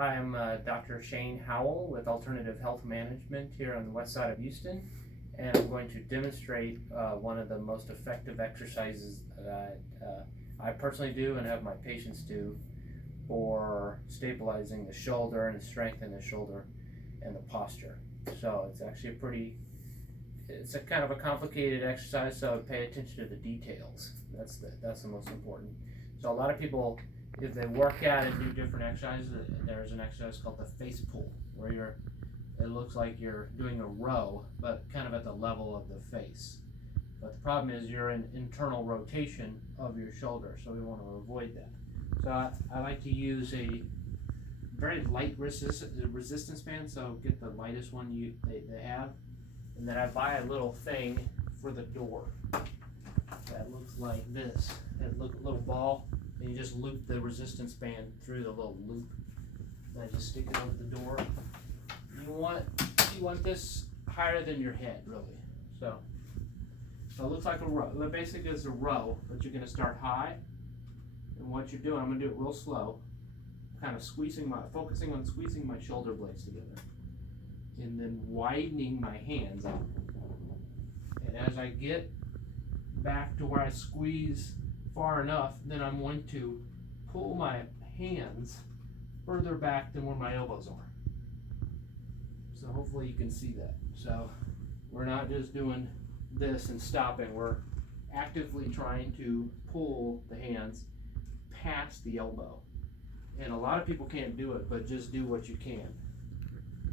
Hi, I'm Dr. Shane Howell with Alternative Health Management here on the west side of Houston, and I'm going to demonstrate one of the most effective exercises that I personally do and have my patients do for stabilizing the shoulder and strengthening the shoulder and the posture. So it's actually it's a kind of a complicated exercise, so pay attention to the details. That's the most important. So a lot of people, if they work out and do different exercises, there's an exercise called the face pull, where it looks like you're doing a row, but kind of at the level of the face. But the problem is you're in internal rotation of your shoulder, so we want to avoid that. So I like to use a very light resistance band, so get the lightest one they have. And then I buy a little thing for the door that looks like this. It looks a little ball, and you just loop the resistance band through the little loop. And I just stick it over the door. You want this higher than your head, really. So it looks like a row. It basically is a row, but you're going to start high. And what you're doing, I'm going to do it real slow, kind of focusing on squeezing my shoulder blades together, and then widening my hands out. And as I get back to where I squeeze far enough, then I'm going to pull my hands further back than where my elbows are. So hopefully you can see that. So we're not just doing this and stopping, we're actively trying to pull the hands past the elbow. And a lot of people can't do it, but just do what you can.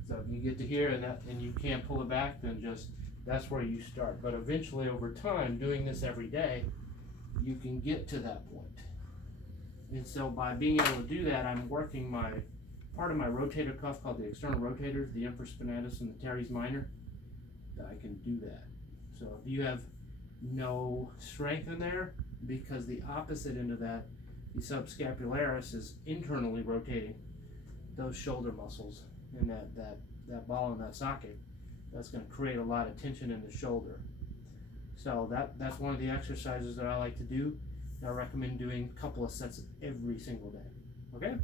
So if you get to here and you can't pull it back, then that's where you start. But eventually, over time, doing this every day, you can get to that point. And so by being able to do that, I'm working part of my rotator cuff called the external rotators, the infraspinatus and the teres minor, that I can do that. So if you have no strength in there, because the opposite end of that, the subscapularis, is internally rotating those shoulder muscles and that ball in that socket, that's going to create a lot of tension in the shoulder. So that's one of the exercises that I like to do. I recommend doing a couple of sets every single day. Okay?